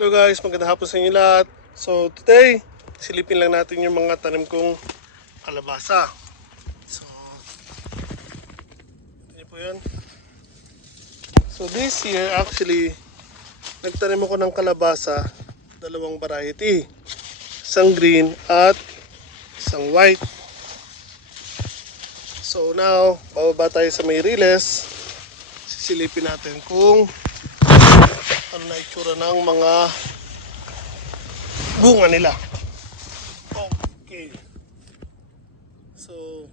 Hello guys, magandang hapon sa inyo lahat. So today, silipin lang natin yung mga tanim kong kalabasa. So, niyo po yun. So this year actually, nagtanim ako ng kalabasa, dalawang variety. Isang green at isang white. So now, bababa tayo sa may riles. Sisilipin natin kung ano na itsura ng mga bunga nila. Okay. So,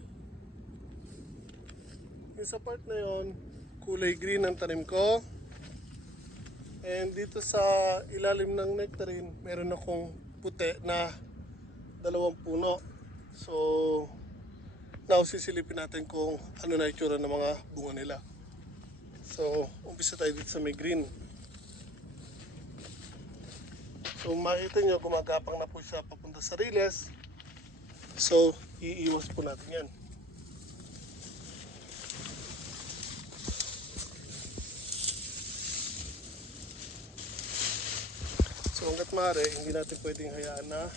yung sa part na yon kulay green ang tanim ko. And dito sa ilalim ng nectarine, meron akong puti na dalawang puno. So, now sisilipin natin kung ano na itsura ng mga bunga nila. So, umpisa tayo dito sa may green. So makita nyo, gumagapang na po siya papunta sa Riles. So, iiwas po natin yan. So hanggat maaari, hindi natin pwedeng hayaan na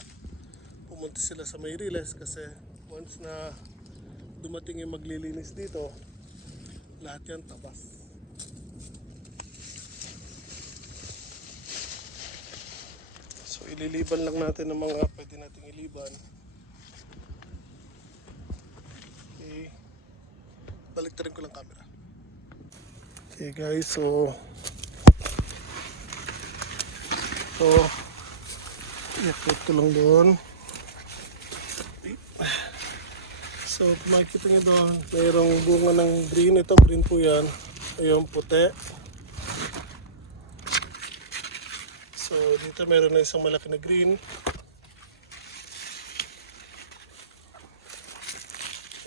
pumunta sila sa may Riles kasi once na dumating yung maglilinis dito, lahat yan tabas. So ililiban lang natin ng mga pwede nating iliban. Okay. Balik rin ko lang camera. Okay guys, so So i-upload ko lang doon. So kung makikita nyo doon, mayroong bunga ng green. Ito green po yan. Ayun, puti. So dito meron na isang malaki na green.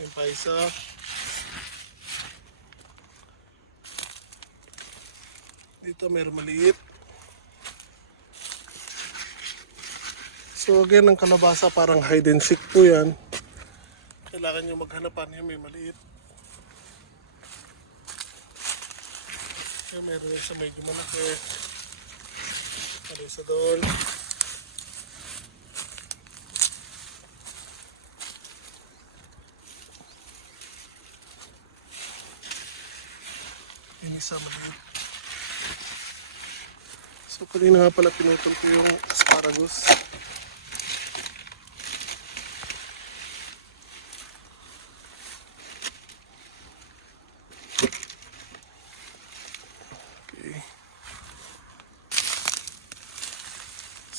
Yan pa isa. Dito meron maliit. So again, ang kalabasa parang hide and seek po yan. Kailangan nyo maghanapan yung may maliit. Kaya meron isa medyo malaki. Yung isa maliit. So, kanina nga pala pinutol ko yung asparagus.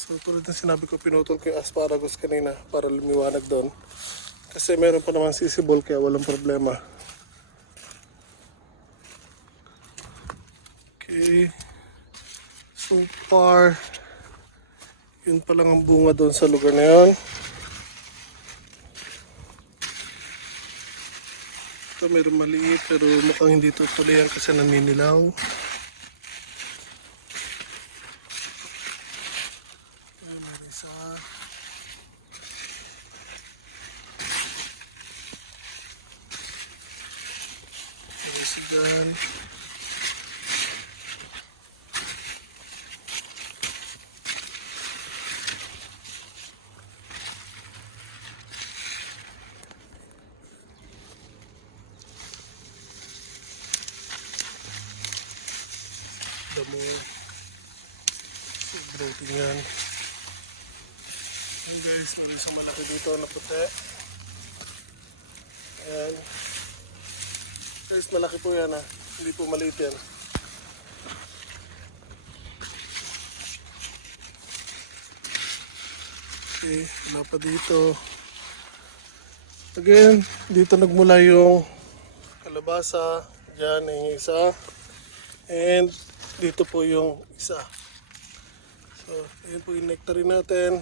So tulad ng sinabi ko, pinutol ko yung asparagus kanina para lumiwanag doon. Kasi meron pa naman sisibol kaya walang problema. Okay. So far, yun pa lang ang bunga doon sa lugar na yun. Ito meron maliit pero mukhang hindi tutuloy yan kasi naninilaw. Meron isa. Meron isa dyan. Damo. Growing yan. Ayan guys, meron isang malaki dito na puti. Ayan. Guys, malaki po yan ha. Hindi po maliit yan. Okay, wala pa dito. Again, dito nagmula yung kalabasa. Diyan yung isa. And dito po yung isa. So, ayan po yung nectarine natin.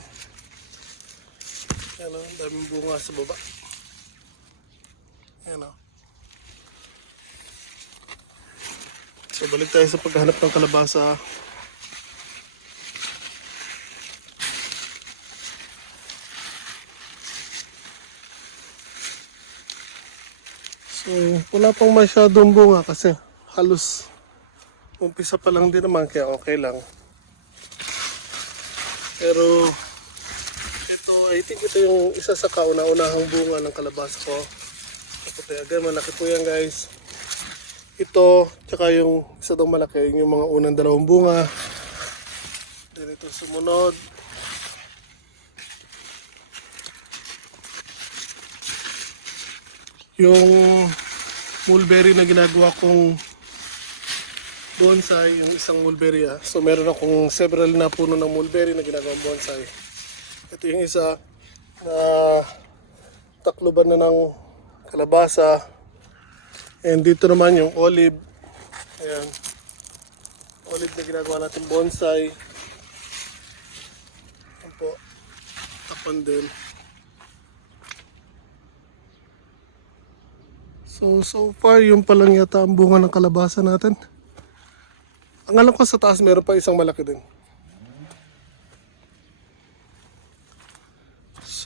Ayan o, daming bunga sa baba. Ayan o. So, balik tayo sa paghahanap ng kalabasa. So, wala pang masyadong bunga kasi halos umpisa pa lang din naman kaya okay lang. Pero I think ito yung isa sa kauna-unahang bunga ng kalabasa ko. Kaputi. Again, malaki po yan guys. Ito, tsaka yung isa daw malaki, yung mga unang dalawang bunga. Then ito sumunod. Yung mulberry na ginagawa kong bonsai, yung isang mulberry ah. So meron akong several na puno ng mulberry na ginagawang bonsai. Ito yung isa na takloban na ng kalabasa. And dito naman yung olive. Ayan. Olive na ginagawa natin bonsai. Ayan po. Takpan din. So, so far, yung pa lang yata ang bunga ng kalabasa natin. Ang alam ko sa taas, meron pa isang malaki din.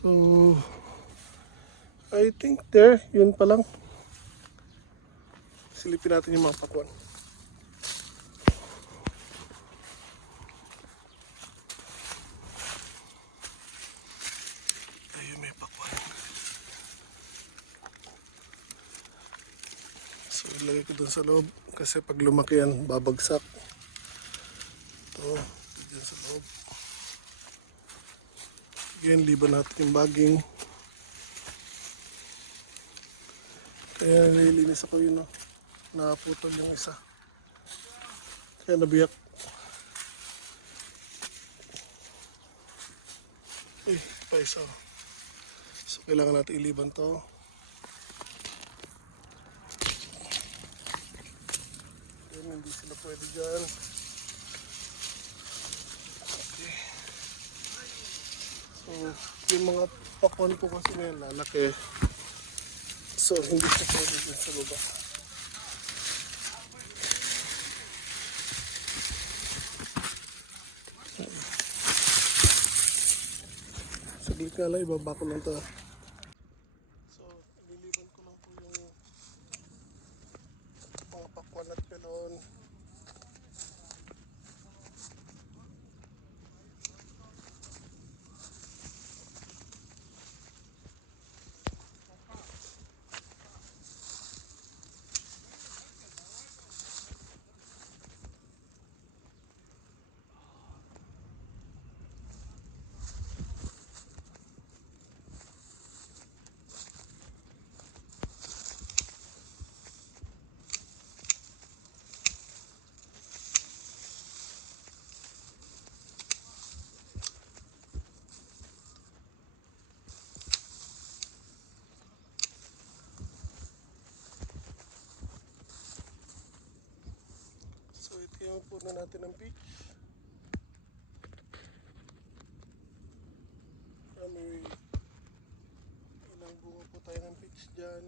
So, I think there, yun pa lang. Silipin natin yung mga pakwan. Ayun, may pakwan. So, ilagay ko dun sa loob. Kasi pag lumaki yan, babagsak. Ito, dyan sa loob. Again, liban natin yung baging. Kaya nililinis ako yun, no? Naputol yung isa. Kaya nabiyak. Uy, pa isa. So, kailangan natin iliban to. Yan, hindi sila pwede dyan. Okay. So, yung mga pakwan po kasi na yan, lalaki. So, hindi siya pwede dyan sa baba. Saglit nga lang, ibaba ko lang to. So, nililiban ko lang po yung mga pakwan at pelon. So puno natin ng peach. May ilang bunga po tayo ng peach dyan.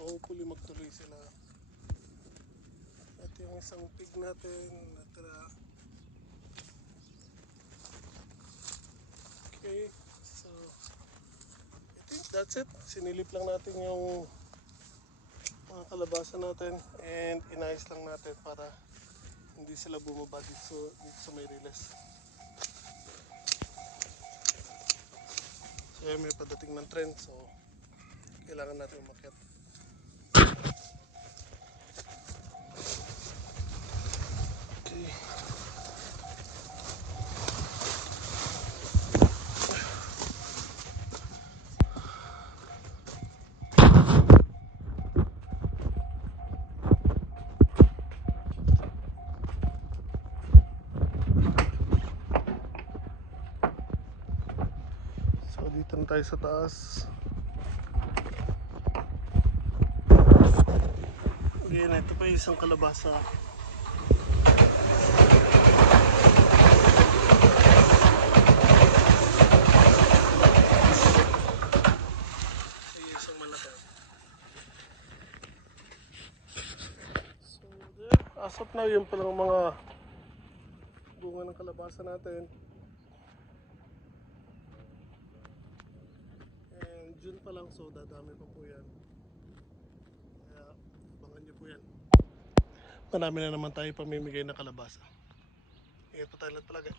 Hopefully magtuloy sila. Ito yung isang pig natin. Natira. Okay. So I think that's it. Sinilip lang natin yung mga kalabasa natin and inayos lang natin para hindi sila bumaba dito, sa- dito sa may riles. So may padating ng trend so kailangan natin umakyat. Dito na tayo sa taas. Again, ito pa yung isang kalabasa. So there, as of now, yun pa lang mga bunga ng kalabasa natin. June pa lang so dadami pa po yan. Kaya abangan nyo po yan. Marami na naman tayo pamimigay na kalabasa. Ingat po tayo lahat palaga.